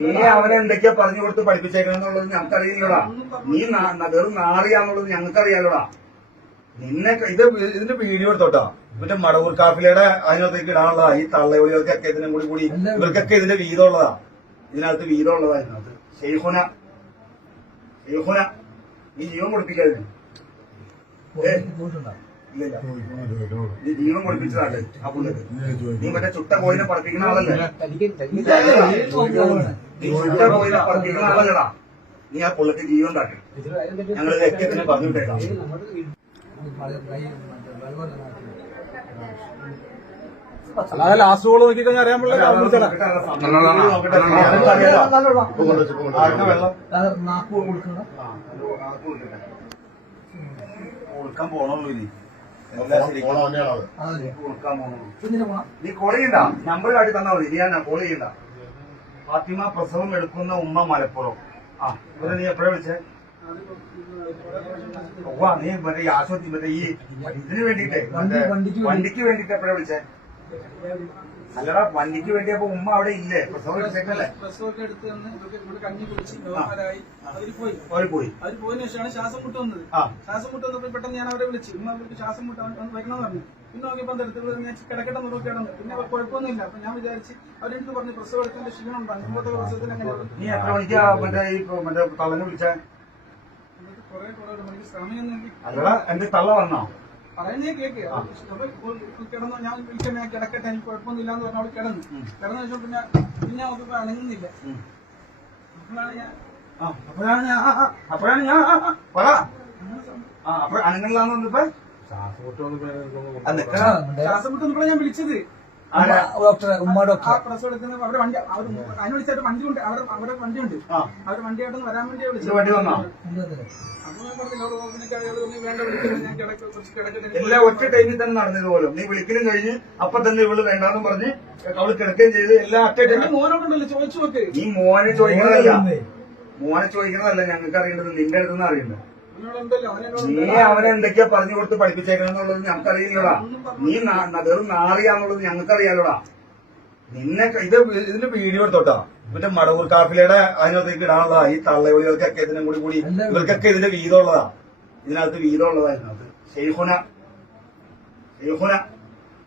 നീ അവനെ എന്തൊക്കെയാ പറഞ്ഞു കൊടുത്ത് പഠിപ്പിച്ചേക്കണെന്നുള്ളത് ഞങ്ങൾക്കറിയില്ലടാ. നീ വെറും നാറിയാന്നുള്ളത് ഞങ്ങൾക്കറിയാലോടാ. നിന്നെ ഇതിന്റെ വീഡിയോ എടുത്തോട്ടാ. മറ്റേ മടവൂർ കാഫിലയുടെ അതിനകത്തേക്ക് ഇടാനുള്ളതാ. ഈ തള്ളയൊളികൾക്കൊക്കെ ഇതിനും കൂടി ഇവർക്കൊക്കെ ഇതിന്റെ വീതമുള്ളതാ. ഇതിനകത്ത് വീതമുള്ളതാ. ഇതിനകത്ത് ഷെയ്ഖുന നീ ജീവൻ കൊടുപ്പിക്കാതിന്. ഇല്ല, നീ ജീവൻ കൊടുപ്പിച്ചതല്ലേ ആ പുള്ളിക്ക്. നീ മറ്റേ ചുട്ട കോയിനെ പഠിപ്പിക്കുന്ന ആളല്ലേ? നീ ചുട്ട കോയിനെ പഠിപ്പിക്കുന്ന ആളല്ലടാ. നീ ആ പുള്ളിക്ക് ജീവൻ താട്ടി. ഞങ്ങളിത് എക്കത്തിന് പറഞ്ഞിട്ടേക്കാം. അല്ലാതെ ലാസ്റ്റ് ഗോൾ നോക്കിക്കഴിഞ്ഞാൽ അറിയാൻ പാടില്ല. കൊടുക്കാൻ പോണുള്ളൂ. ഇനി കൊടുക്കാൻ പോണുള്ളൂ. നീ കോൾ ചെയ്യണ്ട, നമ്പർ കാട്ടി തന്നാ മതി. ഞാൻ കോൾ ചെയ്യണ്ട. ഫാത്തിമ പ്രസവം എടുക്കുന്ന ഉമ്മ മലപ്പുറം. ആ ഇവരെ നീ എപ്പോഴാ വിളിച്ചേ? നീ മറ്റേ ഈ ആശുപത്രി മറ്റേ ഈ ഇതിന് വേണ്ടിട്ടേ വണ്ടിക്ക് വേണ്ടിട്ട് എപ്പോഴാ വിളിച്ചേ? അല്ലടാ, വണ്ടിക്ക് വേണ്ടി. അപ്പൊ ഉമ്മ അവിടെ ഇല്ലേ? പ്രസവം എടുത്തേക്കല്ലേ? പ്രസവമൊക്കെ എടുത്ത് ഇവിടെ കഞ്ഞി കുടിച്ച് അവര് പോയി. അവര് പോയതിനു ശേഷമാണ് ശ്വാസം മുട്ട് വന്നത്. ശ്വാസം മുട്ട് വന്നപ്പോൾ പെട്ടെന്ന് ഞാൻ അവരെ വിളിച്ചു. ഉമ്മ അവർക്ക് ശ്വാസം മുട്ട് വരണമെന്ന് പറഞ്ഞു. പിന്നെ നോക്കിയപ്പോൾ അടുത്ത് ഞാൻ കിടക്കട്ടെ നോക്കി കിടന്നു. പിന്നെ കുഴപ്പമൊന്നുമില്ല. അപ്പൊ ഞാൻ വിചാരിച്ച് അവരെടുത്ത് പറഞ്ഞു പ്രസവം എടുക്കേണ്ട ക്ഷീണമുണ്ട്. അഞ്ചുമ്പത്തെ പ്രസവത്തിന് അങ്ങനെ. നീ എത്ര മണിക്കാ മറ്റേ തള്ളനെ വിളിച്ചേ? കുറെ മണിക്ക് സമയം. അല്ലടാ, എന്റെ തള്ള വന്നോ? പറയുന്നേ കേക്ക്. കിടന്നു. ഞാൻ വിളിക്കാൻ ഞാൻ കിടക്കട്ടെ, എനിക്ക് കുഴപ്പമൊന്നുമില്ല എന്ന് പറഞ്ഞ അവള് കിടന്നു. കിടന്നു വെച്ചാൽ പിന്നെ അവർക്ക് അണങ്ങുന്നില്ല. അപ്പോഴാണ് ഞാൻ പറ അപ്പൊ അണങ്ങളിലാന്ന് വന്നപ്പോ ശ്വാസം മുട്ട് ഞാൻ വിളിച്ചത്. പ്രസവം എടുക്കുന്ന അവരുടെ വണ്ടി അതിന് വിളിച്ചായിട്ട് വണ്ടി ഉണ്ട്. അവരുടെ വണ്ടിയുണ്ട്. അവരുടെ വണ്ടിയായിട്ടൊന്ന് വരാൻ വേണ്ടി വിളിച്ചു. വണ്ടി വന്നോ? എല്ലാം ഒറ്റ ടൈമിൽ തന്നെ നടന്നത് പോലും. നീ വിളിക്കലും കഴിഞ്ഞ് അപ്പൊ തന്നെ ഇവള് വേണ്ടാന്ന് പറഞ്ഞ് അവള് കിടക്കുകയും ചെയ്ത് എല്ലാം ഒറ്റ ടൈമിൽ. മോനോടുണ്ടല്ലോ ചോദിച്ചു നോക്ക്. നീ മോനെ ചോദിക്കുന്നതല്ല ഞങ്ങൾക്ക് അറിയേണ്ടത്, നിന്റെ അടുത്തുനിന്ന് അറിയേണ്ടത്. നീ അവനെ എന്തൊക്കെയാ പറഞ്ഞു കൊടുത്ത് പഠിപ്പിച്ചേക്കണെന്നുള്ളത് ഞങ്ങൾക്കറിയില്ലടാ. നീ വെറും നാറിയാന്നുള്ളത് ഞങ്ങൾക്കറിയാലോടാ. നിന്നെ ഇതിന്റെ വീഡിയോ എടുത്തോട്ടാ. മറ്റേ മടവൂർ കാഫിലയുടെ അതിനകത്തേക്ക് ഇടാനുള്ളതാ. ഈ തള്ളയൊളികൾക്കൊക്കെ ഇതിനും കൂടി ഇവർക്കൊക്കെ ഇതിന്റെ വീതമുള്ളതാ. ഇതിനകത്ത് വീതമുള്ളതാ. ഇതിനകത്ത് ഷെയ്ഖുന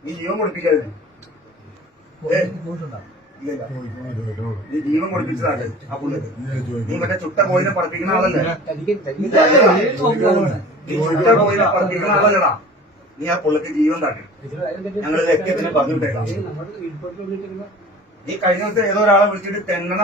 നീ ജീവൻ കൊടുപ്പിക്കാതിന്. ഇല്ല, നീ ജീവൻ കൊടുപ്പിച്ചതല്ലേ ആ പുള്ളിക്ക്. നീ മറ്റേ ചുട്ട കോയിനെ പഠിപ്പിക്കുന്ന ആളല്ലേ? നീ ചുട്ട കോയിനെ പഠിപ്പിക്കുന്ന ആളല്ലടാ. നീ ആ പുള്ളിക്ക് ജീവൻ താട്ടി. ഞങ്ങളിത് എക്കത്തിന് പറഞ്ഞിട്ടേക്കാം. നീ കഴിഞ്ഞ ദിവസം ഏതോ ഒരാളെ വിളിച്ചിട്ട് തെന്നണ